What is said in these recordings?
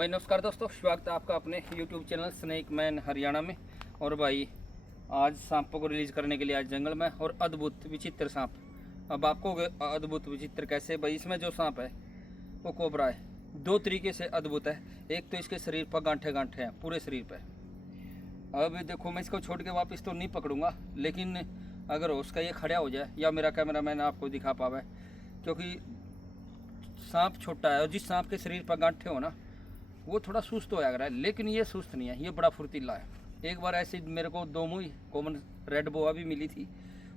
भाई नमस्कार दोस्तों, स्वागत है आपका अपने YouTube channel snake man Haryana में। और भाई आज सांपों को रिलीज करने के लिए आज जंगल में, और अद्भुत विचित्र सांप। अब आपको अद्भुत विचित्र कैसे भाई, इसमें जो सांप है वो कोबरा है। दो तरीके से अद्भुत है। एक तो इसके शरीर पर गांठे गांठे हैं पूरे शरीर पर। अब देखो, मैं इसको छोड़ के वापस तो नहीं पकड़ूंगा, लेकिन अगर उसका ये खड़ा हो जाए या मेरा कैमरा मैन आपको दिखा पावे, क्योंकि सांप छोटा है और जिस सांप के शरीर पर गांठे हो ना वो थोड़ा सुस्त हो जाएगा, लेकिन ये सुस्त नहीं है, ये बड़ा फुर्तीला है। एक बार ऐसे मेरे को दो मुई कॉमन रेड बोआ भी मिली थी,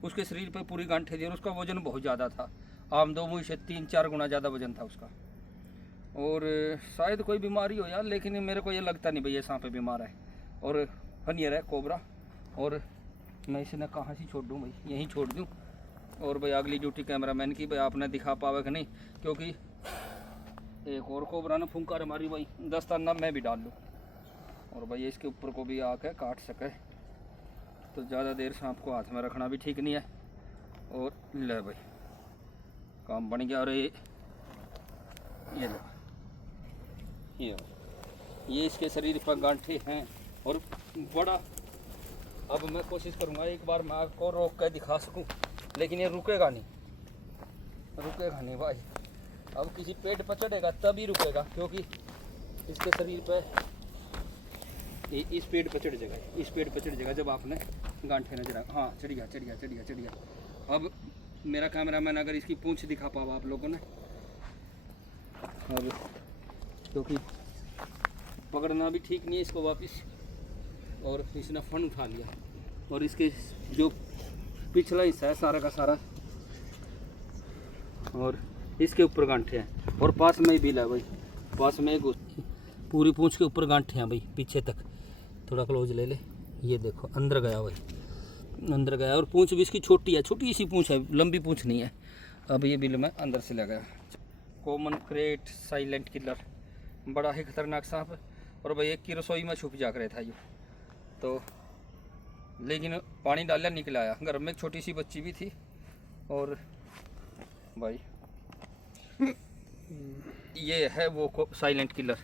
उसके शरीर पर पूरी गांठे थी और उसका वजन बहुत ज़्यादा था। आम दो मुई से 3-4 गुना ज़्यादा वजन था उसका। और शायद कोई बीमारी हो यार, लेकिन मेरे को ये लगता नहीं भाई ये सांप बीमार है। और फनियर है कोबरा। और मैं इसे कहाँ से छोड़ दूँ भाई, यहीं छोड़ दूँ। और भाई अगली ड्यूटी कैमरामैन की, भाई आपने दिखा पावे कि नहीं, क्योंकि एक और कोबरा ने फुंकार मारी भाई, दस्ताना मैं भी डाल लूँ और भाई इसके ऊपर को भी आके काट सके, तो ज़्यादा देर सांप को हाथ में रखना भी ठीक नहीं है। और ले भाई काम बन गया। और ये लो, ये इसके शरीर पर गांठे हैं और बड़ा। अब मैं कोशिश करूँगा एक बार मैं आपको रोक कर दिखा सकूँ, लेकिन ये रुकेगा नहीं भाई। अब किसी पेड़ पर चढ़ेगा तभी रुकेगा, क्योंकि इसके शरीर पर इस पेड़ पर चढ़ जाएगा जब आपने गांठे नजर आ। हाँ, चढ़ गया। अब मेरा कैमरामैन अगर इसकी पूंछ दिखा पावा आप लोगों ने, अब क्योंकि पकड़ना भी ठीक नहीं है इसको वापस। और इसने फन उठा लिया और इसके जो पिछला हिस्सा है सारा का सारा, और इसके ऊपर गांठे हैं। और पास में ही बिल है भाई, पास में एक पूरी पूंछ के ऊपर गांठे हैं भाई, पीछे तक। थोड़ा क्लोज ले ले, ये देखो अंदर गया भाई, अंदर गया। और पूंछ भी इसकी छोटी है, छोटी सी पूंछ है, लंबी पूंछ नहीं है। अब ये बिल में अंदर से लगा। कॉमन क्रेट साइलेंट किलर, बड़ा ही खतरनाक सांप है। और भाई एक की रसोई में छुप जाकर था ये तो, लेकिन पानी डाला निकल आया। घर में एक छोटी सी बच्ची भी थी। और भाई ये है वो साइलेंट किलर,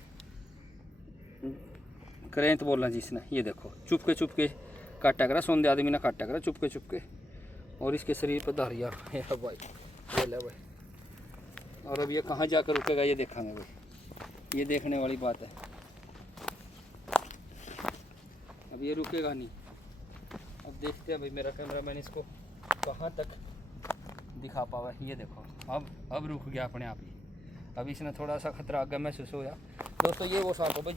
करेंट बोलना जिसने। ये देखो चुप के काटा करा, सोंदे आदमी ने काटा करा चुप के। और इसके शरीर पर धारिया है भाई, ये ले भाई। और अब ये कहाँ जाकर रुकेगा ये देखेंगे भाई, ये देखने वाली बात है। अब ये रुकेगा नहीं। अब देखते हैं भाई मेरा कैमरामैन इसको कहाँ तक दिखा पावा। ये देखो अब रुक गया अपने आप ही। अब इसने थोड़ा सा खतरा आगे महसूस होया। दोस्तों ये वो सांप हो भाई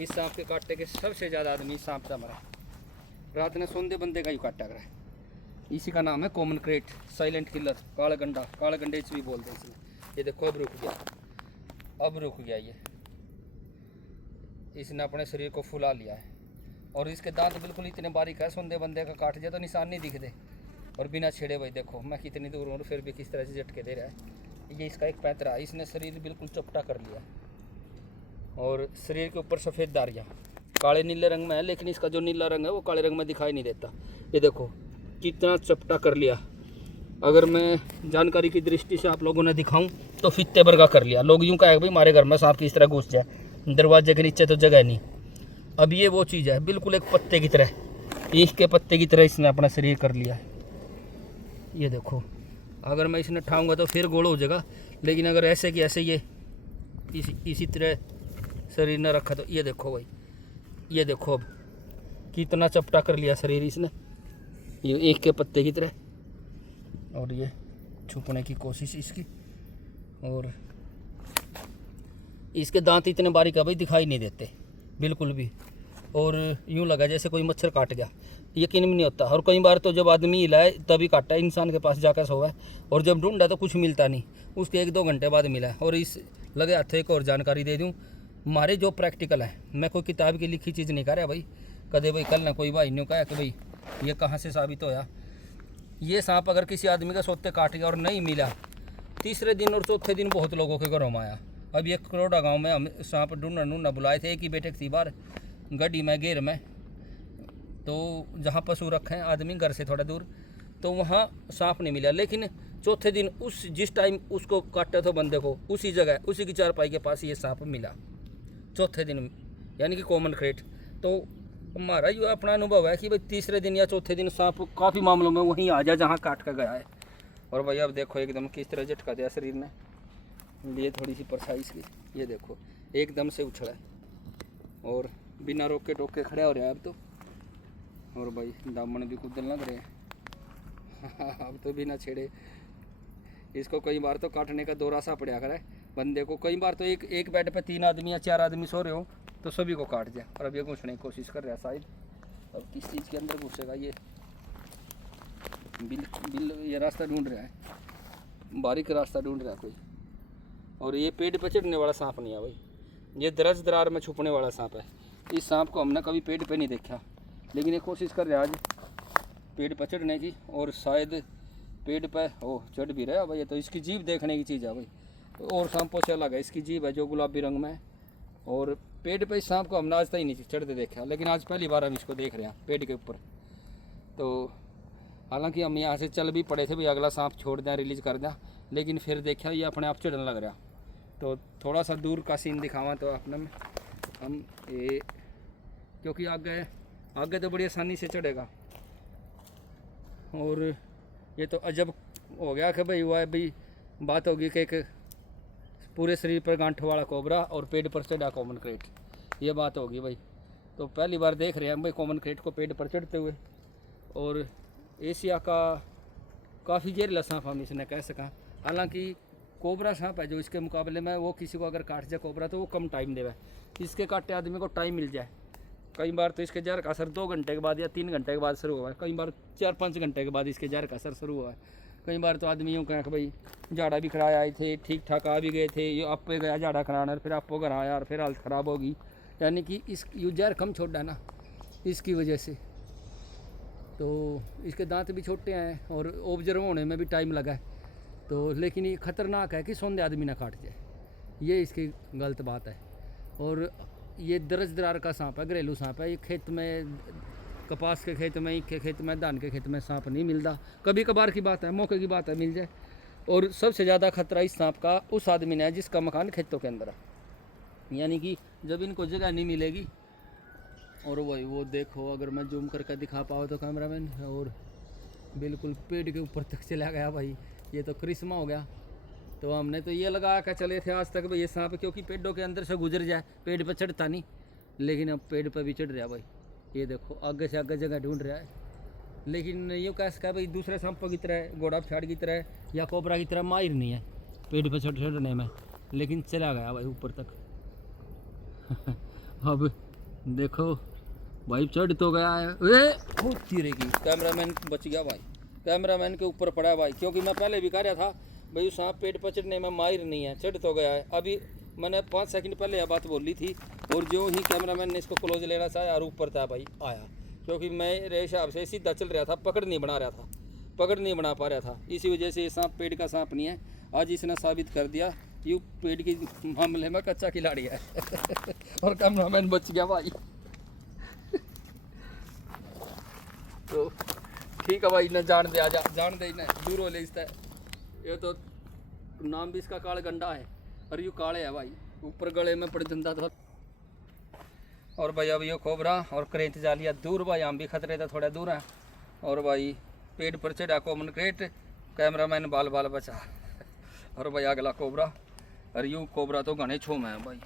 इस सांप के काटने के सबसे ज़्यादा आदमी इस सांप से मरा। रात ने सोंदे बंदे का ही काटा करा। इसी का नाम है कॉमन क्रेट साइलेंट किलर, काला गंडेच भी बोलते हैं इसमें। ये देखो अब रुक गया ये। इसने अपने शरीर को फुला लिया है और इसके दांत बिल्कुल इतने बारीक है, सोंदे बंदे का काट जाए तो निशान नहीं दिखते। और बिना छेड़े भाई देखो मैं कितनी दूर हूँ, फिर भी किस तरह से झटके दे रहा है। ये इसका एक पैंतरा है, इसने शरीर बिल्कुल चपटा कर लिया। और शरीर के ऊपर सफ़ेद दारियाँ काले नीले रंग में है, लेकिन इसका जो नीला रंग है वो काले रंग में दिखाई नहीं देता। ये देखो कितना चपटा कर लिया। अगर मैं जानकारी की दृष्टि से आप लोगों ने दिखाऊं तो फित्ते बरगा कर लिया। लोग यूँ कहेंगे भाई हमारे घर में सांप किस तरह घुस जाए, दरवाजे के नीचे तो जगह नहीं। अब ये वो चीज़ है बिल्कुल एक पत्ते की तरह, ईख के पत्ते की तरह इसने अपना शरीर कर लिया है। ये देखो अगर मैं इसने ठाऊंगा तो फिर गोल हो जाएगा, लेकिन अगर ऐसे कि ऐसे ये इसी तरह शरीर ने रखा तो ये देखो भाई, ये देखो अब कितना चपटा कर लिया शरीर इसने, ये एक के पत्ते की तरह। और ये छुपने की कोशिश इसकी। और इसके दांत इतने बारीक है भाई, दिखाई नहीं देते बिल्कुल भी। और यूँ लगा जैसे कोई मच्छर काट गया, यकीन भी नहीं होता। और कई बार तो जब आदमी हिलाए तभी काटा, इंसान के पास जाकर सोया है और जब ढूंढा तो कुछ मिलता नहीं, उसके 1-2 घंटे बाद मिला है। और इस लगे हाथों एक और जानकारी दे दूँ, हमारे जो प्रैक्टिकल है, मैं कोई किताब की लिखी चीज़ नहीं कर रहा भाई। कदे भाई कल ना कोई भाई ने कहा कि भाई ये कहाँ से साबित होया। ये सांप अगर किसी आदमी का सोते काट गया और नहीं मिला, तीसरे दिन और चौथे दिन बहुत लोगों के घरों में आया। अब ये करोड़ा गाँव में हम सांप ढूंढना बुलाए थे, एक ही बेटे थी बार गड्डी में घेर में, तो जहाँ पशु रखे हैं आदमी घर से थोड़ा दूर, तो वहाँ सांप नहीं मिला। लेकिन चौथे दिन जिस टाइम उसको काटा था बंदे को, उसी जगह उसी की चारपाई के पास ये सांप मिला। चौथे दिन, यानी कि कॉमन क्रेट। तो हमारा ये अपना अनुभव है कि भाई तीसरे दिन या चौथे दिन सांप काफ़ी मामलों में वहीं आ जाए जहाँ काट कर गया है। और भाई अब देखो एकदम किस तरह झटका दिया शरीर ने, लिए थोड़ी सी परछाई की, ये देखो एकदम से उछला है और बिना रोके टोके खड़े हो रहे हैं अब तो। और भाई दामन भी कुदल लग रहे हैं अब तो बिना छेड़े इसको कई बार तो काटने का दौरा सा पड़ा करे बंदे को। कई बार तो एक बेड पे 3 आदमी या 4 आदमी सो रहे हो तो सभी को काट जाए। और अब ये घुसने की कोशिश कर रहा है शायद, अब किस चीज़ के अंदर घुसेगा ये, बिल ये रास्ता ढूंढ रहा है, बारीक रास्ता ढूंढ रहा है कोई। और ये पेड़ पर चढ़ने वाला सांप नहीं है भाई, ये दरज दरार में छुपने वाला सांप है। इस सांप को हमने कभी पेड़ पे नहीं देखा, लेकिन ये कोशिश कर रहा है आज पेड़ पर चढ़ने की, और शायद पेड़ पे चढ़ भी रहा भाई। ये तो इसकी जीभ देखने की चीज़ है भाई, और सांपों से अलग है इसकी जीभ है जो गुलाबी रंग में है। और पेड़ पे इस सांप को हमने आज तक नहीं चढ़ते देखा, लेकिन आज पहली बार हम इसको देख रहे हैं पेड़ के ऊपर। तो हालांकि हम यहाँ से चल भी पड़े थे भाई अगला सांप छोड़ दें, रिलीज कर दें, लेकिन फिर देखा ये अपने आप चढ़ने लग रहा। तो थोड़ा सा दूर का सीन दिखावा तो अपने में हम ये, क्योंकि आगे तो बड़ी आसानी से चढ़ेगा। और ये तो अजब हो गया कि भाई हुआ है भाई, बात होगी कि एक पूरे शरीर पर गांठ वाला कोबरा और पेड़ पर चढ़ा कॉमन क्रेट, ये बात होगी भाई। तो पहली बार देख रहे हैं हम भाई कॉमन क्रेट को पेड़ पर चढ़ते हुए। और एशिया का काफ़ी जहरीला सांप हम इसने कह सका। हालांकि कोबरा सांप है जो इसके मुकाबले में, वो किसी को अगर काट जाए कोबरा तो वो कम टाइम देवे, इसके काटे आदमी को टाइम मिल जाए। कई बार तो इसके जहर का असर 2 घंटे के बाद या 3 घंटे के बाद शुरू हुआ है, कई बार 4-5 घंटे के बाद इसके जहर का असर शुरू हुआ है। कई बार तो आदमी यूँ कहें कि भाई झाड़ा भी खड़ा आए थे, ठीक ठाक आ भी गए थे, ये आप पे गया झाड़ा खड़ाना, फिर आपको घर आया और फिर हालत ख़राब होगी। यानी कि इस जहर कम छोड़ा ना इसकी वजह से। तो इसके दांत भी छोटे हैं और ऑब्जर्व होने में भी टाइम लगा है। तो लेकिन ये ख़तरनाक है कि सौंदे आदमी ना काट जाए, ये इसकी गलत बात है। और ये दरज दरार का सांप है, घरेलू सांप है। ये खेत में, कपास के खेत में, ईख के खेत में, धान के खेत में सांप नहीं मिलता। कभी कभार की बात है, मौके की बात है मिल जाए। और सबसे ज़्यादा खतरा इस सांप का उस आदमी ने है जिसका मकान खेतों के अंदर है, यानी कि जब इनको जगह नहीं मिलेगी। और वही वो देखो, अगर मैं जूम करके दिखा पाऊँ तो कैमरामैन, और बिल्कुल पेड़ के ऊपर तक चला गया भाई, ये तो करिश्मा हो गया। तो हमने तो ये लगा कर चले थे आज तक भाई ये सांप क्योंकि पेड़ों के अंदर से गुजर जाए, पेड़ पर चढ़ता नहीं, लेकिन अब पेड़ पर भी चढ़ रहा भाई। ये देखो आगे से आगे जगह ढूंढ रहा है। लेकिन ये कैसे कहा भाई दूसरे सांपों की तरह, घोड़ा छाड़ की तरह या कोबरा की तरह माहिर नहीं है पेड़ पर चढ़ने में, लेकिन चला गया भाई ऊपर तक अब देखो भाई चढ़ तो गया है, की कैमरामैन बच गया भाई, कैमरामैन के ऊपर पड़ा भाई। क्योंकि मैं पहले भी कह रहा था भाई सांप पेड़ पर चढ़ने में माहिर नहीं है, चढ़ तो गया है। अभी मैंने 5 सेकंड पहले यह बात बोली थी, और जो ही कैमरामैन ने इसको क्लोज लेना चाहा और ऊपर था भाई आया। क्योंकि मेरे हिसाब से सीधा चल रहा था, पकड़ नहीं बना पा रहा था, इसी वजह से ये सांप पेड़ का सांप नहीं है। आज इसने साबित कर दिया ये पेड़ के मामले में कच्चा खिलाड़ी है और कैमरामैन बच गया भाई तो ठीक है भाई, इन्हें जान दे, आजा जान दे, इन्हें दूर हो ले इससे। ये तो नाम भी इसका काल गंडा है, और ये काले है भाई, ऊपर गले में पड़ धंधा था। और भाई अब ये कोबरा और क्रेट जालिया दूर भाई, हम भी खतरे था थोड़ा दूर है। और भाई पेड़ पर चढ़ा कॉमन क्रेट, कैमरामैन बाल बचा और भाई अगला कोबरा, और यूँ कोबरा तो घने छो में है भाई।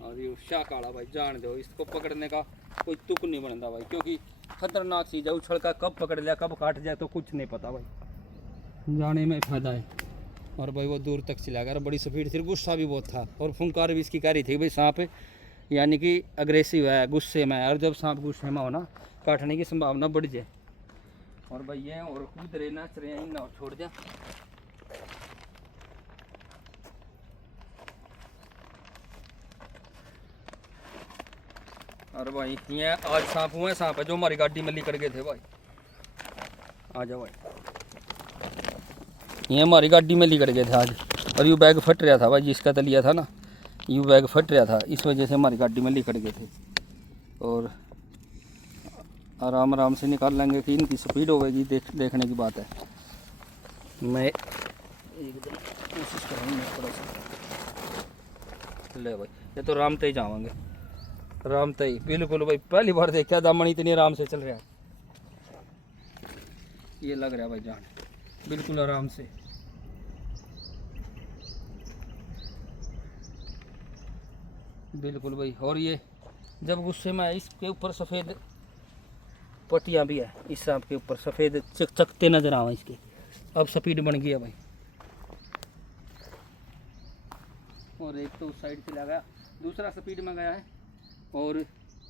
और ये शाह काला भाई, जान दो, इसको पकड़ने का कोई तुक नहीं बनता भाई, क्योंकि खतरनाक चीज़ है। उछल का कब पकड़ लिया कब काट जाए तो कुछ नहीं पता भाई, जाने में फ़ायदा है। और भाई वो दूर तक चला गया, बड़ी स्पीड थी, गुस्सा भी बहुत था, और फुंकार भी इसकी कह रही थी भाई सांप यानी कि अग्रेसिव है, गुस्से में है, और जब सांप गुस्से में हो ना काटने की संभावना बढ़ जाए। और भाई ये और कूद रहे नाच रहे हैं, ना छोड़ दिया। और भाई ये आज सांप हुए, सांप है जो हमारी गाड़ी में लेकर गए थे भाई, आ जाओ भाई, ये हमारी गाड़ी में लेकर गए थे आज। और यू बैग फट रहा था भाई, जिसका तो लिया था ना, यू बैग फट रहा था, इस वजह से हमारी गाड़ी में लेकर गए थे। और आराम से निकाल लेंगे कि इनकी स्पीड होगी, देखने की बात है। मैं एकदम कोशिश करूँगा थोड़ा सा। ले भाई, ये तो राम तई जावांगे, राम तई बिल्कुल भाई, पहली बार देखा दामन इतनी आराम से चल रहा है। ये लग रहा है भाई जान, बिल्कुल आराम से। बिल्कुल भाई। और ये जब गुस्से में है, इसके ऊपर सफ़ेद पट्टियाँ भी है, इस सांप के ऊपर सफ़ेद चकचकते नजर आवा इसके। अब स्पीड बन गई है भाई। और एक तो उस साइड से लगा, दूसरा स्पीड में गया है और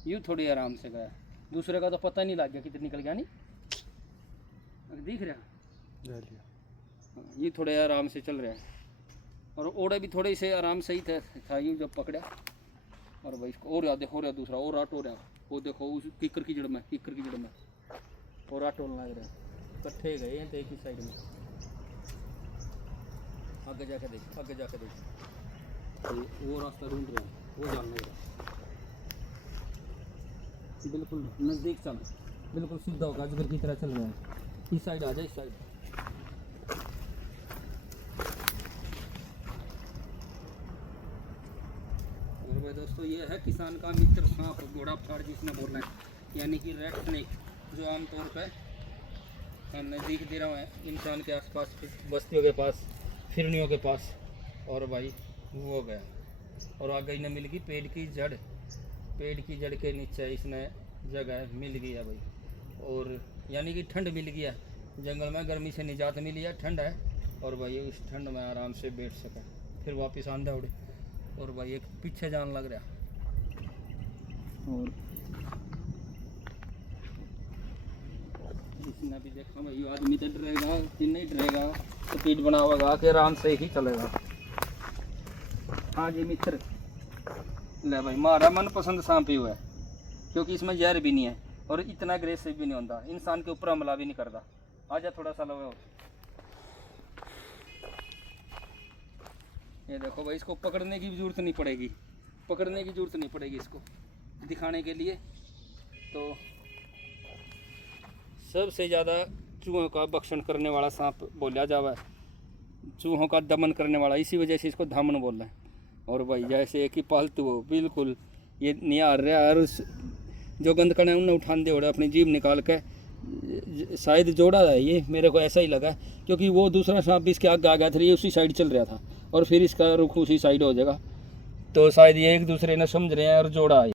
यूँ थोड़ी आराम से गया। दूसरे का तो पता नहीं लग गया कितने निकल गया, नहीं दिख रहा, ये थोड़े आराम से चल रहा है। और ओड़े भी थोड़े से आराम से ही था यूँ जब पकड़ा। और भाई इसको और याद हो रहा दूसरा, और आट हो रहा, वो देखो उस कीकर की जड़ में, कीकर की जड़ में और आट होने लग रहा है। इकट्ठे गए हैं तो एक ही साइड में। आगे जाके देख, आगे जाके देख, वो रास्ता ढूंढ रहा है, वो जान नहीं रहा। बिल्कुल नज़दीक चल, बिल्कुल सीधा होगा, अजगर की तरह चल रहा है। इस साइड आ जाए, इस साइड। और भाई दोस्तों, ये है किसान का मित्र सांप, घोड़ा फाड़ जिसने बोलना है, यानी कि रेड स्नेक, जो आमतौर पर नज़दीक दे रहा है इंसान के आसपास, बस्तियों के पास, फिरनियों के पास। और भाई वो हो गया, और आगे इन्हें मिल गई पेड़ की जड़, पेड़ की जड़ के नीचे इसने जगह मिल गई है भाई। और यानी कि ठंड मिल गया, जंगल में गर्मी से निजात मिली है, ठंड है। और भाई उस ठंड में आराम से बैठ सका, फिर वापस आंधा उड़े। और भाई एक पीछे जान लग रहा। और इसने भी देखा भाई, आदमी तो डरेगा कि नहीं डरेगा, स्पीड बना होगा कि आराम से ही चलेगा। हाँ जी मित्र, ले भाई हमारा मनपसंद सांप ही हुआ है, क्योंकि इसमें जहर भी नहीं है और इतना अग्रेसिव भी नहीं होता, इंसान के ऊपर हमला भी नहीं करता। आजा थोड़ा सा लो, ये देखो भाई, इसको पकड़ने की जरूरत नहीं पड़ेगी, पकड़ने की जरूरत नहीं पड़ेगी इसको दिखाने के लिए। तो सबसे ज़्यादा चूहों का भक्षण करने वाला सांप बोला जावा है, चूहों का दमन करने वाला, इसी वजह से इसको धामन बोल रहा है। और भाई जैसे एक ही पालतू हो, बिल्कुल ये निहार रहा है, और जो गंद कण है उन्हें उठान दे, अपनी जीभ निकाल के, शायद जोड़ा है ये, मेरे को ऐसा ही लगा, क्योंकि वो दूसरा सांप भी इसके आगे आ गया था, ये उसी साइड चल रहा था और फिर इसका रुख उसी साइड हो जाएगा। तो शायद ये एक दूसरे ने समझ रहे हैं और जोड़ा है।